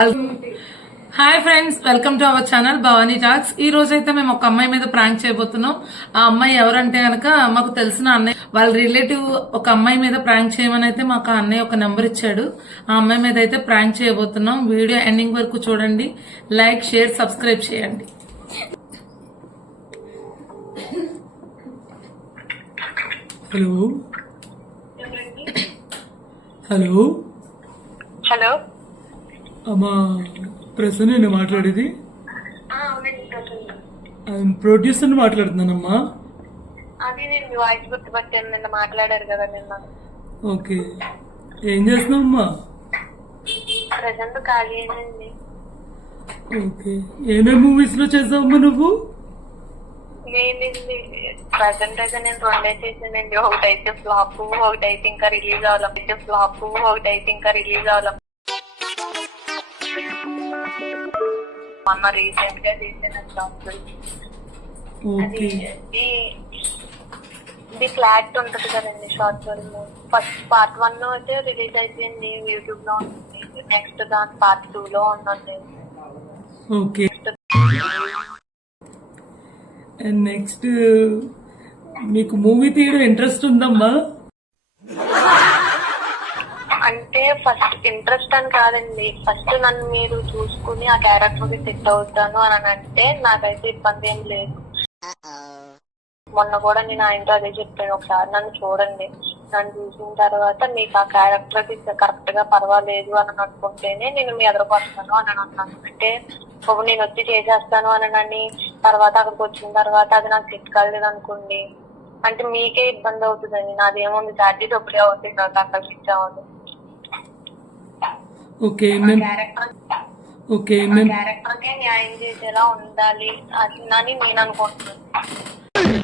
Hi friends, welcome to our channel Bhavani talks. ఈ రోజు అయితే మేము ఒక అమ్మాయి మీద ప్రాంక్ చేయబోతున్నాం. ఆ అమ్మాయి ఎవరంటే గనక మాకు తెలిసిన అన్నయ్య వాళ్ళ రిలేటివ్ ఒక అమ్మాయి మీద ప్రాంక్ చేయమని అయితే మాకు ఆ అన్నయ్య ఒక నెంబర్ ఇచ్చాడు. ఆ అమ్మాయి మీద అయితే ప్రాంక్ చేయబోతున్నాం. వీడియో ఎండింగ్ వరకు చూడండి, లైక్, షేర్, సబ్స్క్రైబ్ చేయండి. హలో హలో హలో అమ్మా, ప్రసన్న మాట్లాడేది? ప్రొడ్యూసర్ మాట్లాడుతున్నానమ్మా. అది నేను మీ వాయిస్ గుర్తుపట్టాను, నిన్న మాట్లాడారు కదా నిన్న. ఓకే, ఏం చేస్తున్నావమ్మా? ప్రజెంట్ ఖాళీ అయిందండి. ఓకే, ఏమేమి మూవీస్ లో చేసావమ్మా నువ్వు? నేనండి ప్రజెంట్ అయితే నేను రెండే చేసానండి. ఒకటైతే ఫ్లాప్, ఒకటైతే ఇంకా రిలీజ్ అవ్వాలి. మొన్న రీసెంట్ గా చేసాను జాబ్. అది ఇది ఫ్లాట్ ఉంటది కదండి, షార్ట్ ఫిల్మ్. ఫస్ట్ పార్ట్ 1 అయితే రిలీజ్ అయిపోయింది, యూట్యూబ్ లో ఉంటుంది. నెక్స్ట్ దాని పార్ట్ 2 లో ఉంటుంది. ఓకే, నెక్స్ట్ మీకు మూవీ తీయడం ఇంట్రెస్ట్ ఉందమ్మా? అంటే ఫస్ట్ ఇంట్రెస్ట్ అని కాదండి, ఫస్ట్ నన్ను మీరు చూసుకుని ఆ క్యారెక్టర్ కి సెట్ అవుతాను అని అంటే నాకైతే ఇబ్బంది ఏం లేదు. మొన్న కూడా నేను ఆయనతో అదే చెప్పాను, ఒకసారి నన్ను చూడండి, నన్ను చూసిన తర్వాత మీకు ఆ క్యారెక్టర్ కి కరెక్ట్ గా పర్వాలేదు అని అనుకుంటేనే నేను మీ ఎదురుకు వస్తాను అని అన్నాను. అంటే ఇప్పుడు నేను వచ్చి చేసేస్తాను అని తర్వాత అక్కడికి వచ్చిన తర్వాత అది నాకు సెట్ కాలేదు అనుకోండి, అంటే మీకే ఇబ్బంది అవుతుందండి. నాదేముంది, ఛార్జీ డబ్బులే అవుతుంది, నాకు అక్కడికి ఇచ్చామని. క్యారెక్టర్ కే న్యాయం చేసేలా ఉండాలి అని నేను అనుకుంటున్నాను.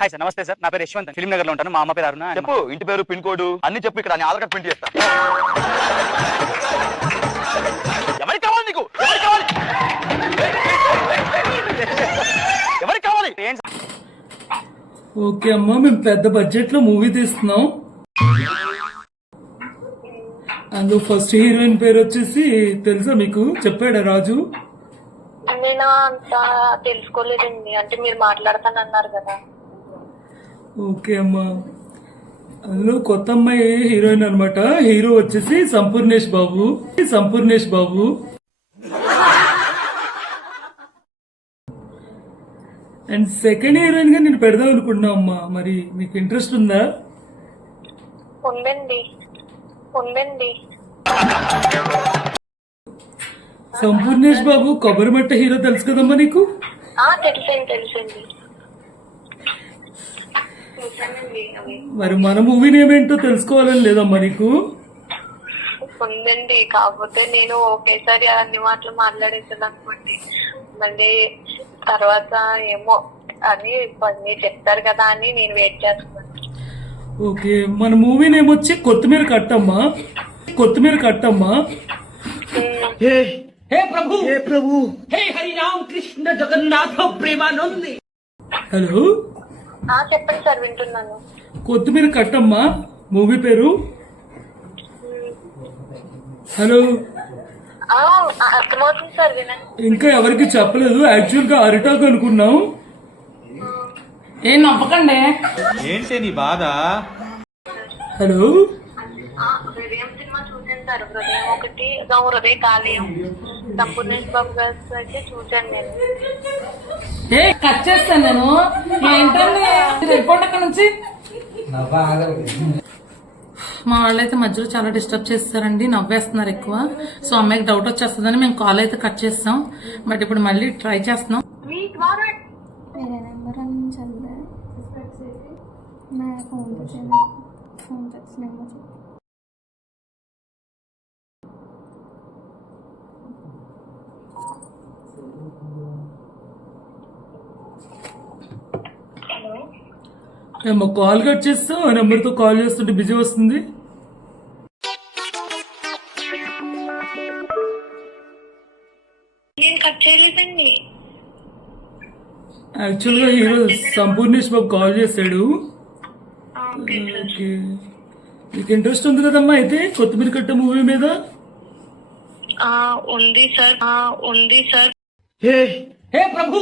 హాయ్ సార్, నమస్తే సార్. నా పేరు యశ్వంత్, ఫిలిం నగర్ లో ఉంటాను. మా అమ్మ పేరు అరుణ. చెప్పు, ఇంటి పేరు, పిన్ కోడ్ అన్ని చెప్పు. ఇక్కడ ఆధార్ కార్డ్ ప్రింట్ చేస్తా. ఎవరికి కావాలి నీకు? ఎవరికి కావాలి? ఓకే అమ్మా, మేము పెద్ద బడ్జెట్ లో మూవీ తీస్తున్నాం. అందులో ఫస్ట్ హీరోయిన్ పేరు వచ్చేసి తెలుసా మీకు? చెప్పాడా రాజు? నేను అంత తెలుసుకోలేదండి, అంటే మీరు మాట్లాడతానన్నారు కదా. ఓకే అమ్మా, అందులో కొత్త అమ్మాయి హీరోయిన్ అనమాట. హీరో వచ్చేసి Sampoornesh Babu. And second heroine గా నేను పెడదాం అనుకుంటున్నా అమ్మా. మరి మీకు ఇంట్రెస్ట్ ఉందా? ఉందండి. సంపూర్ణేష్ బాబు కొబ్బరిమట్ట హీరో తెలుసు కదమ్మా నీకు? తెలుసండి. మరి మన మూవీ నేమ్ ఏంటో తెలుసుకోవాలని లేదమ్మా నీకు? ఉందండి, కాకపోతే నేను ఒకేసారి అన్ని మాటలు మాట్లాడేసాను అనుకోండి, మళ్ళీ తర్వాత ఏమో అని మీరు చెప్తారు కదా అని నేను వెయిట్ చేస్తున్నాను. ఓకే, మన మూవీ నేమ్ వచ్చి కొత్తిమీర కట్టమ్మా. हे प्रभु हे हरि राम कृष्ण जगन्नाथ प्रेमानंद. హలో, చెప్పండి సార్, వింటున్నాను. కొత్తిమీర కట్టమ్మా మూవీ పేరు. హలో, అర్థమవుతుంది సార్, వినండి. ఇంకా ఎవరికి చెప్పలేదు. యాక్చువల్ గా అరిటాక్ అనుకున్నాం. ఏం నవ్వకండి. ఏంటి నీ బాధ? హలో, హృదయం సినిమా చూసాను సార్. హృదయం ఒకటి, హృదయ కాలేయం, సంపూర్ణేష్ బాబు గారు అయితే చూసాను నేను. కట్ చేస్తాను నేను. ఏంటండి రిపోర్ట్ అక్కడ నుంచి? మా వాళ్ళైతే మధ్యలో చాలా డిస్టర్బ్ చేస్తారండి, నవ్వేస్తున్నారు ఎక్కువ. సో అమ్మాయికి డౌట్ వచ్చేస్తుందని మేము కాల్ అయితే కట్ చేస్తాం. బట్ ఇప్పుడు మళ్ళీ ట్రై చేస్తున్నాం. मेरा नंबर हम चल रहा है, मैं फोन टच नहीं मुझे. ఏమో కాల్ కట్ చేస్తాం, ఆ నెంబర్ తో కాల్ చేస్తుంటే బిజీ వస్తుంది. నేను కట్ చేయలేదండి. యాక్చువల్ గా హీరో సంపూర్ణేష్ బాబు కాల్ చేశాడు. ఓకే, మీకు ఇంట్రెస్ట్ ఉంది కదమ్మా అయితే కొత్తిమీర కట్ట మూవీ మీద? ఉంది సార్ ఉంది సార్. हे प्रभु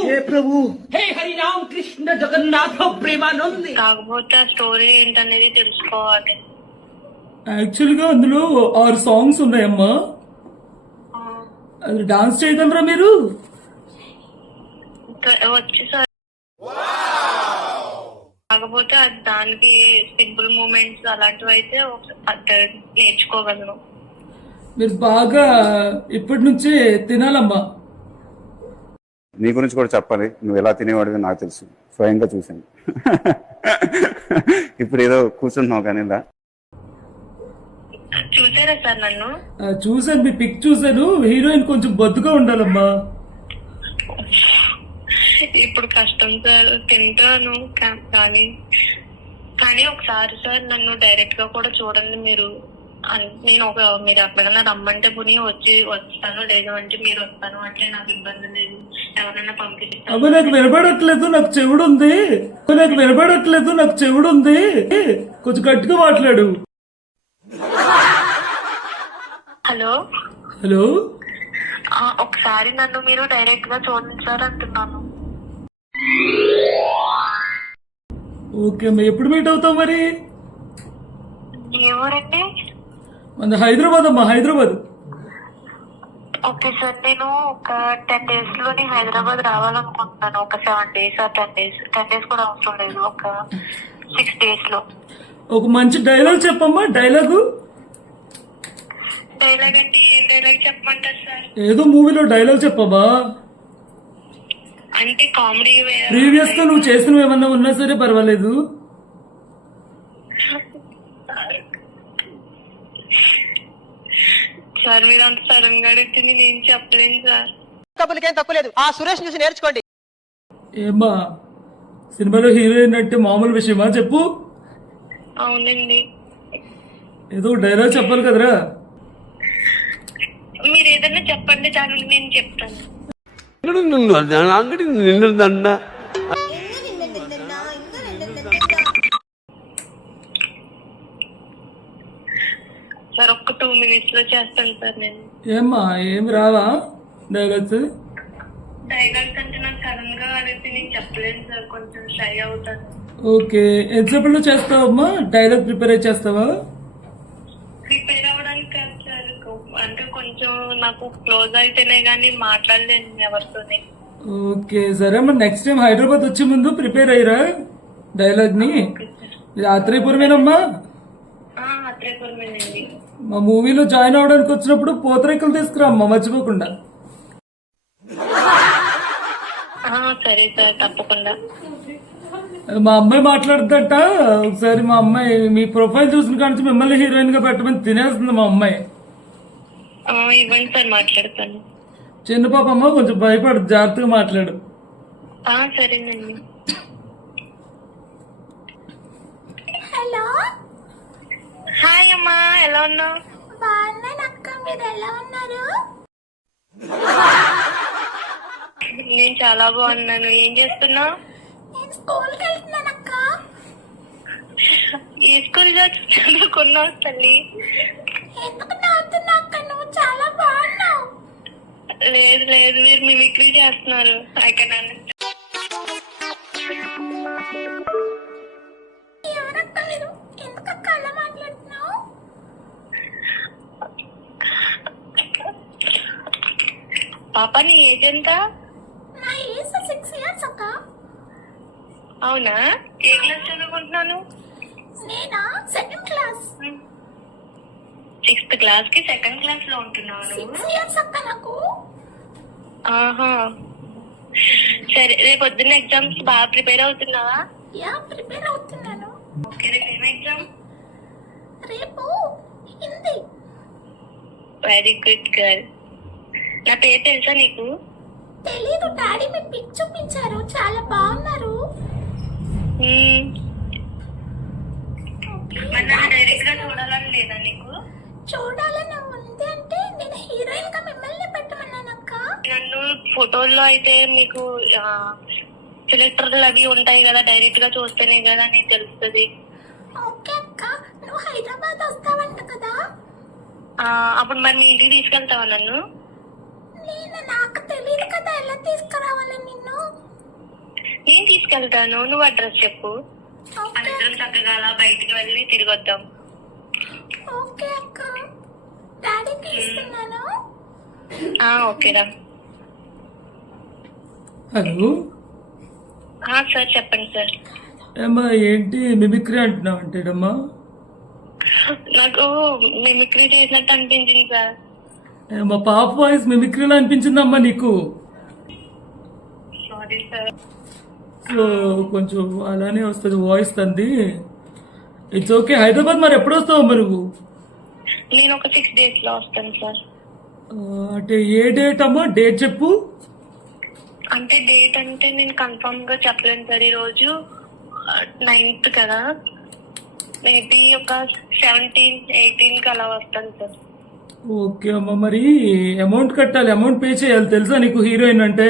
हे हरि राम कृष्ण जगन्नाथ प्रेमानंद. కాకపోతే ఆ స్టోరీ ఏంటనేది తెలుసుకోవాలి. యాక్చువల్ గా అందులో 6 సాంగ్స్ ఉన్నాయమ్మా. అది డాన్స్ చేయగలరా మీరు? వచ్చి సార్, కాకపోతే దానికి సింపుల్ మూమెంట్స్ అలాంటివి అయితే నేర్చుకోగలను. మీరు బాగా ఇప్పటి నుంచే తినాలమ్మా. నీ గురించి కూడా చెప్పాలి. నువ్వు ఎలా తినేవాడివి నాకు తెలుసు, స్వయంగా చూశాను. ఇప్పుడు ఏదో కూర్చుంటున్నావు కానీ చూసారా సార్ నన్ను? చూసాను, మీ పిక్ చూసాను. హీరోయిన్ కొంచెం బొద్దుగా ఉండాలమ్మా. ఇప్పుడు కష్టం సార్, తింటాను కానీ ఒకసారి సార్ నన్ను డైరెక్ట్ గా కూడా చూడండి మీరు. నేను మీరు ఎక్కడికైనా రమ్మంటే పుని వస్తాను, లేదు అంటే మీరు వస్తాను అంటే నాకు ఇబ్బంది లేదు. ఎవరైనా పంపిస్తాను. అబ్బా నాకు వినపడట్లేదు, నాకు చెవుడు ఉంది. కొంచెం గట్టిగా మాట్లాడు. హలో హలో, ఒకసారి నన్ను మీరు డైరెక్ట్ గా చూడండి సార్ అంటున్నాను. ఓకే అమ్మా, ఎప్పుడు మీట్ అవుతావు మరి? ఎవరండి? మన హైదరాబాద్ అమ్మా, హైదరాబాద్. ఓకే సార్, నేను ఒక 10 days లోని హైదరాబాద్ రావాలనుకుంటున్నాను. ఒక 7 days 10 days కూడా అవసరం లేదు, ఒక 6 days లో. ఒక మంచి డైలాగ్ చెప్పమ్మా. డైలాగ్ అంటే ఏం డైలాగ్ చెప్పమంటారు సార్? ఏదో మూవీలో డైలాగ్ చెప్పమ్మా. అంటే కామెడీ ప్రీవియస్ గా నువ్వు చేసినవి ఏమన్నా ఉన్నా సరే పర్వాలేదు. సార్ మీరు అంత సడన్ గా అడిగితే నేను చెప్పలేను సార్. కబుర్లకేం తక్కువ ఆ సురేష్ చూసి నేర్చుకోండి. ఏమ్మా, సినిమాలో హీరోయిన్ అంటే మామూలు విషయమా? చెప్పు. అవునండి, ఏదో డైలాగ్ చెప్పాలి కదరా. మీరు ఏదన్నా చెప్పండి, దానికి నేను చెప్తాను. అంగడి నిండుదండ సార్ ఒక్క 2 minutes లో చేస్తాను సార్ నేను. ఏమ్మా, ఏమి రావా డైలాగ్స్? డైలాగ్స్ అంటే నాకు సడన్ గా అడిగితే నేను చెప్పలేను సార్, కొంచెం షై అవుతాను. ఓకే, ఎగ్జాంపుల్ లో చేస్తావమ్మా? డైలాగ్ ప్రిపేర్ చేస్తావా? ప్రిపేర్ అవ్వడానికి కాదు సార్, అంటే కొంచెం నాకు క్లోజ్ అయితేనే గానీ మాట్లాడలేను ఎవరితోనే. ఓకే సరే అమ్మా, నెక్స్ట్ టైం హైదరాబాద్ వచ్చే ముందు ప్రిపేర్ అయ్యరా డైలాగ్ ని. ఆత్రేయపురమేనమ్మా? ఆత్రేయపురమేనండి. మా మూవీలో జాయిన్ అవడానికి వచ్చినప్పుడు పూతరేకులు తీసుకురా అమ్మా, మర్చిపోకుండా. సరే సార్, తప్పకుండా. మా అమ్మాయి మాట్లాడుతుందట. ఒకసారి మా అమ్మాయి మీ ప్రొఫైల్ చూసిన కాడి నుంచి మిమ్మల్ని హీరోయిన్ గా పెట్టమని తినేస్తుంది మా అమ్మాయి. ఇవ్వండి సార్, మాట్లాడతాను. చిన్న పాప అమ్మ, కొంచెం భయపడు, జాగ్రత్తగా మాట్లాడు. సరేనండి. హలో, హాయ్ అమ్మా, ఎలా ఉన్నావు? బాగున్నాను అక్క, మీరు ఎలా ఉన్నారు? నేను చాలా బాగున్నాను. ఏం చేస్తున్నావు? నేను స్కూల్కి వెళ్తున్నాను అక్క. ఏ స్కూల్ చదువుకున్నావు తల్లి? ఎందుకు నవ్వుతున్నా అక్క, నువ్వు చాలా బాగున్నావు. లేదు మీరు మిమిక్రీ చేస్తున్నారు. I can understand. ఎవరక్క మీరు? ఎందుకక్క అలా మాట్లాడుతున్నావు? పాప నీ ఏజ్ ఎంత? నా ఏజ్ 6 years అక్క. అవునా? ఏ క్లాస్ చదువుకుంటున్నాను? నేనా? 2nd class. 6th class కి 2nd class లో ఉంటున్నావు? 6 years అక్క నాకు. ఆహా, సరే. రేపు పొద్దున్న ఎగ్జామ్స్ బాగా ప్రిపేర్ అవుతున్నావా? యా, ప్రిపేర్ అవుతున్నాను. ఓకే, రేపు ఏం ఎగ్జామ్? రేపు హిందీ. Very good girl. నా పేరు తెలుసా నీకు? తెలీదు, డాడీ మీ పిక్ చూపించారు, చాలా బాగున్నారు. మరి నన్ను డైరెక్ట్ గా చూడాలని లేదా నీకు? చూడాలని ఉంది అంటే నేను హీరోయిన్ గా మిమ్మల్ని పెట్టమన్నాను అక్క. నన్ను ఫోటోల్లో అయితే మీకు ఫిల్టర్లు అవి ఉంటాయి కదా, డైరెక్ట్ గా చూస్తేనే కదా నీకు తెలుస్తుంది. ఓకే అక్క, నువ్వు హైదరాబాద్ వస్తావంట కదా? అప్పుడు మరి మీ ఇంటికి తీసుకెళ్తావా నన్ను? నాకు తెలియదు కదా ఎలా తీసుకురావాలి నిన్ను. నేను తీసుకెళ్తాను, నువ్వు అడ్రస్ చెప్పు. అందరం చక్కగా అలా బయటికి వెళ్ళి తిరిగి వద్దాం. ఓకే అక్క, డాడీకి ఇస్తున్నాను. ఓకేరా. హలో సార్ చెప్పండి సార్. ఏమ్మా ఏంటి మిమిక్రీ అంటున్నావు అంటేడమ్మా? నాకు మిమిక్రీ చేసినట్టు అనిపించింది సార్. మా పాప వాయిస్ మిమిక్రీలో అనిపించిందమ్మా నీకు? Sorry sir. సో కొంచెం అలానే వస్తుంది వాయిస్ తంది. It's okay. హైదరాబాద్ మరి ఎప్పుడు వస్తావమ్మా నువ్వు? నేను ఒక 6 days లో వస్తాను సార్. అంటే ఏ డేట్ అమ్మా? డేట్ చెప్పు. అంటే డేట్ అంటే నేను కన్ఫర్మ్ గా చెప్పలేను సార్. ఈ రోజు 9th కదా, మేబీ ఒక 17, 18 కి అలా వస్తాను సార్. ఓకే అమ్మా, మరి అమౌంట్ కట్టాలి, అమౌంట్ పే చేయాలి తెలుసా నీకు హీరోయిన్ అంటే?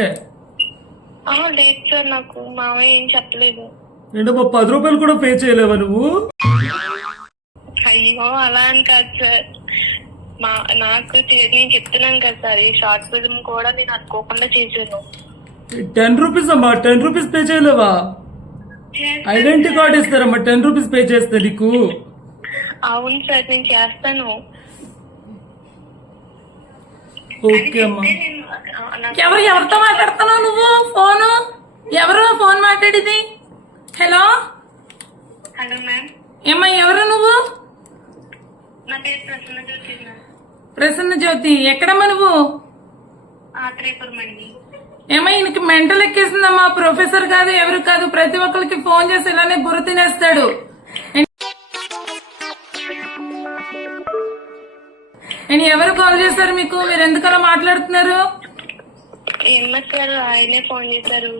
లేదు సార్, నాకు మావయ్య ఏం చెప్పలేదు. ఏంటమ్మా 10 రూపాయలు కూడా పే చేయలేవా నువ్వు? అయ్యో అలా అని కాదు సార్, నాకు నేను చెప్తున్నాను కదా సార్, ఈ షార్ట్ ఫిల్మ్ కూడా నేను అనుకోకుండా చేశాను. 10 రూపీస్ అమ్మా, 10 రూపీస్ పే చేయలేవా? ఐడెంటిటీ కార్డ్ ఇస్తారమ్మా 10 రూపీస్ పే చేస్తే నీకు. అవును సార్, నేను చేస్తాను. ఓకే అమ్మా. ఎవరితో మాట్లాడుతున్నావు నువ్వు? ఫోను ఎవరు? ఫోన్ మాట్లాడేది? Hello hello ma'am. ఏమ్మా ఎవరు నువ్వు? నా పేరు ప్రసన్న జ్యోతి మ్యామ్. ప్రసన్న జ్యోతి. ఎక్కడమ్మా నువ్వు? త్రిపురం అండి. ఏమో ఈయనకి మెంటల్ ఎక్కేసిందమ్మా. ప్రొఫెసర్ కాదు ఎవరు కాదు, ప్రతి ఒక్కరికి ఫోన్ చేసి ఇలానే బుర్ర తినేస్తాడు. నేను ఎవరు కాల్ చేశారు మీకు? మీరు ఎందుకు అలా మాట్లాడుతున్నారు? ఏమో సార్, ఆయనే ఫోన్ చేశారు.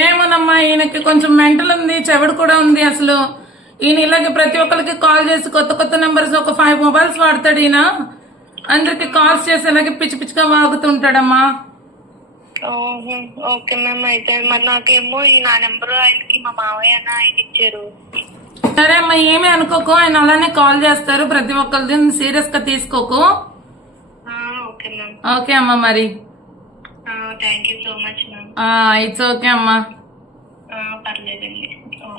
ఏమోనమ్మా, ఈయనకి కొంచెం మెంటల్ ఉంది, చెవుడు కూడా ఉంది. అసలు ఈయన ఇలాగే ప్రతి ఒక్కరికి కాల్ చేసి కొత్త కొత్త నెంబర్స్ ఒక 5 మొబైల్స్ వాడతాడు ఈయన. అందరికి కాల్స్ చేసి ఇలాగే పిచ్చి పిచ్చిగా వాగుతుంటాడమ్మా. Okay ma'am. అయితే మరి నాకేమో నా నెంబర్ ఆయనకి మా మావయ్య ఆయన ఇచ్చారు. సరే అమ్మా, ఏమీ అనుకోకు, ఆయన అలానే కాల్ చేస్తారు ప్రతి ఒక్కరిది, సీరియస్ గా తీసుకోకు. Okay ma'am. ఓకే అమ్మా మరి. Thank you so much ma'am. It's okay అమ్మా. పర్లేదండి,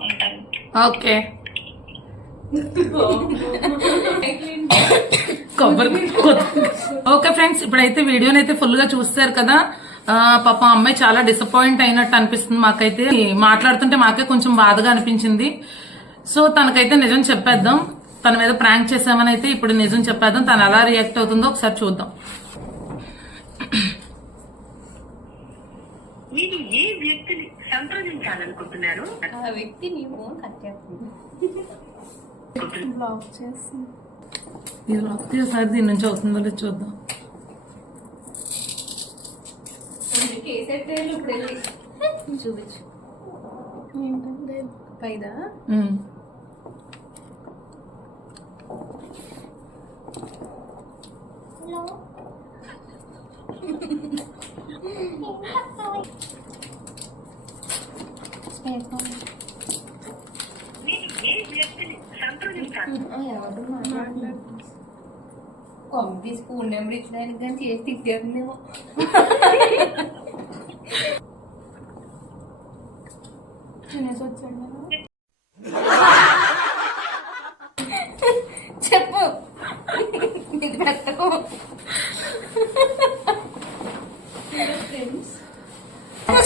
ఉంటాను. ఓకే. ఓకే ఫ్రెండ్స్, ఇప్పుడైతే వీడియోని అయితే ఫుల్ గా చూస్తారు కదా. పాప అమ్మాయి చాలా డిసప్పాయింట్ అయినట్టు అనిపిస్తుంది మాకైతే. మాట్లాడుతుంటే మాకే కొంచెం బాధగా అనిపించింది. సో తనకైతే నిజం చెప్పేద్దాం. తన మీద ప్రాంక్ చేసామని అయితే ఇప్పుడు నిజం చెప్పేద్దాం. తను ఎలా రియాక్ట్ అవుతుందో ఒకసారి చూద్దాం. మీరు ఏ వ్యక్తిని సంప్రదించాలనుకుంటున్నారు? ఆ వ్యక్తి నీ ఫోన్ కట్ చేస్తుంది. బ్లాక్ చేస్తుంది. ఇది రాత్రి ఒకసారి దీని నుంచి అవుతుందో లేదో చూద్దాం. కేసెట్ ఇప్పుడు వెళ్ళి చూపించు. ఏంటంటే పైదా హలో ఎవరు మాట్లాడుతున్నారు? కాంపిటీస్ ఫోన్ నెంబర్ ఇచ్చడానికి కానీ చేసి తిట్టేస్తుందేమో. తినేసి వచ్చాడు చెప్పు. ఇది పెట్టకు.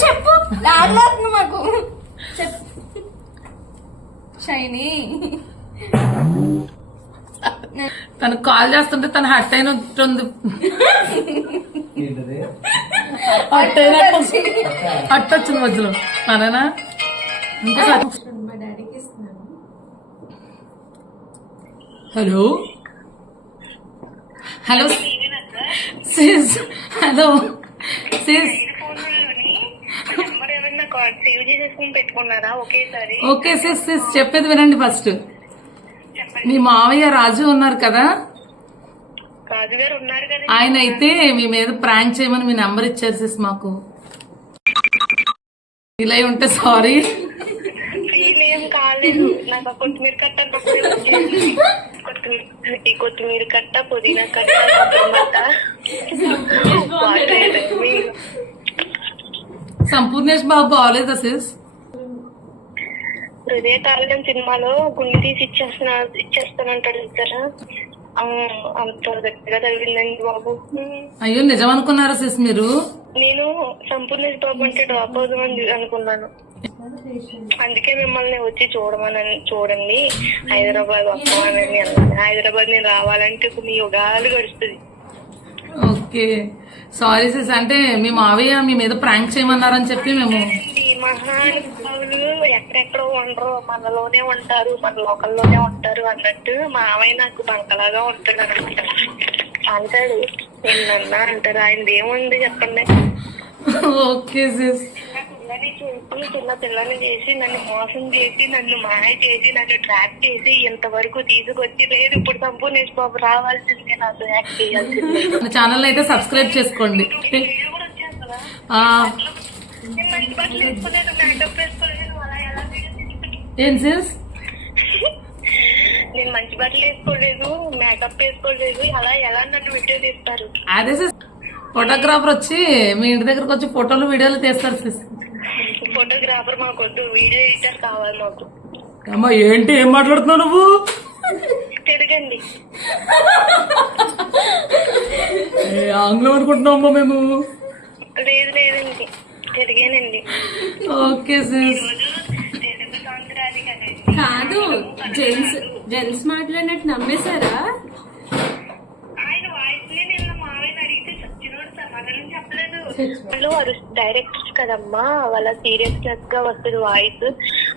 చెప్పు, లాగలేదు మాకు. చెప్పు షైనీ. తను కాల్ చేస్తుంటే తను హట్ అయినట్టుంది. హట్ వచ్చింది మధ్యలో. మననా ఇంకోసారి. మా డాడీకి ఇస్తున్నాను. Hello hello sis. Hello sis. Number ఏమన్నా సేవ్ చేసేసుకుని పెట్టుకున్నారా ఒకేసారి? ఓకే సిస్, సిస్ చెప్పేది వినండి ఫస్ట్. మీ మావయ్య రాజు ఉన్నారు కదా, రాజు గారు ఉన్నారు కదా, ఆయన అయితే మీ మీద ప్రాంక్ చేయమని మీ నెంబర్ ఇచ్చారు సిస్ మాకు. ఇలా ఉంటే సారీ. ఫీల్ ఏం కాదు రాలేదు. నాకు ఆ కొత్తిమీర కట్ట ఈ కొత్తిమీర కట్ట, పుదీనా కట్ట, సంపూర్ణేష్ బాబు బాగోలేదా సిస్? హృదయ తాళం సినిమాలో గుండె తీసి ఇచ్చేస్తానంటాడు సార్. అంత గట్టిగా తగిలిందండి బాబు. అయ్యో నిజం అనుకున్నారా సిస్ మీరు? నేను సంపూర్ణేష్ బాబు అంటే డ్రాప్ అవుదామని అనుకున్నాను. అందుకే మిమ్మల్ని వచ్చి చూడండి, హైదరాబాద్ వస్తామని అన్నాను. హైదరాబాద్ నేను రావాలంటే కొన్ని యుగాలు గడుస్తుంది. ఓకే సారీ సిస్, అంటే మీ మావయ్య మీ మీద ప్రాంక్ చేయమన్నారని చెప్పి మేము. ఈ మహానుభావులు ఎక్కడెక్కడో ఉండరు, మనలోనే ఉంటారు, మన లోకల్లోనే ఉంటారు అన్నట్టు మావయ్య నాకు బంకలాగా ఉంటాడు అనమాట. అంటాడు నిన్నన్నా అంటారు. ఆయనది ఏముంది చెప్పండి. Okay sis. చిన్న పిల్లని చేసి నన్ను మోసం చేసి నన్ను మాయ చేసి నన్ను ట్రాక్ చేసి ఇంతవరకు తీసుకొచ్చి లేదు. ఇప్పుడు సంపూర్ణేష్ బాబు రావాల్సిందే, నాతో యాక్ట్ చేయాల్సిందే. మన ఛానల్ అయితే సబ్స్క్రైబ్ చేసుకోండి. వీడియో కూడా వచ్చేస్తుందా? నేను మంచి బట్టలు వేసుకోలేదు, మేకప్ వేసుకోలేదు, అలా ఎలా వీడియో తీసుకుంటాను? ఏం సిస్? నేను మంచి బట్టలు వేసుకోలేదు, మేకప్ వేసుకోలేదు, అలా ఎలా నన్ను వీడియో తీస్తారు? అదే సిస్, ఫోటోగ్రాఫర్ వచ్చి మీ ఇంటి దగ్గరకు వచ్చి ఫోటోలు వీడియోలు తీస్తారు సిస్. ఫోటోగ్రాఫర్ మాకొద్దు, వీడియో ఎడిటర్ కావాలి మాకు. అమ్మా ఏంటి ఏం మాట్లాడుతున్నావు నువ్వు? తిరగండి. ఆంగ్లం అనుకుంటున్నావు అమ్మా మేము. లేదండి తిరిగానండి. Okay sys. తెలుగు సంవత్సరాలు కదండి. కాదు, జెంట్స్ మాట్లాడినట్టు నమ్మేశారా? ఆయన వాయిస్ నిన్న మావయ్య అడిగితే సచ్చినోడు సమాధానం చెప్పలేదు. వాళ్ళు డైరెక్టర్స్ కదమ్మా, వాళ్ళ సీరియస్నెస్ గా వస్తుంది వాయిస్.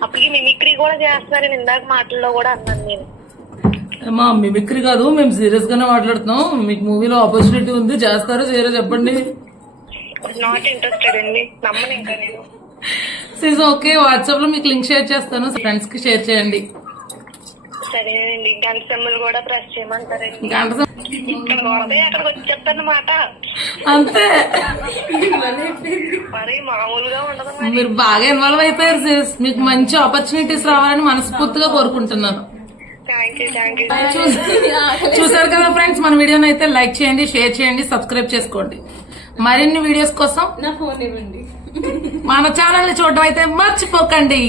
అప్పటికి మిమిక్రీ కూడా చేస్తున్నారని ఇందాక మాటల్లో కూడా అన్నాను నేను. అమ్మా మిమిక్రీ కాదు, మేము సీరియస్ గానే మాట్లాడుతున్నాం. మీకు మూవీలో ఆపర్చునిటీ ఉంది, చేస్తారో చేయరో చెప్పండి. నాట్ ఇంట్రెస్టెడ్ అండి, నమ్మను ఇంకా నేను. సిస్ ఓకే, వాట్సాప్ లో మీకు లింక్ షేర్ చేస్తాను, ఫ్రెండ్స్ కి షేర్ చేయండి. సరేనండి, గంట సెమ్మలు కూడా ప్రెస్ చేయమంటారండి. గంట సం- ఇక్కడ కొడితే అక్కడికి వచ్చి చెప్తానమాట. అంతే, మరి మామూలుగా ఉండదు మరి. మీరు బాగా ఇన్వాల్వ్ అయిపోయారు సిస్. మీకు మంచి ఆపర్చునిటీస్ రావాలని మనస్ఫూర్తిగా కోరుకుంటున్నాను. Thank you. చూసారు కదా ఫ్రెండ్స్, మన వీడియోని అయితే లైక్ చేయండి, షేర్ చేయండి, సబ్స్క్రైబ్ చేసుకోండి. మరిన్ని వీడియోస్ కోసం నా ఫోన్ ఇవ్వండి. మన ఛానల్ ని చూడడం అయితే మర్చిపోకండి.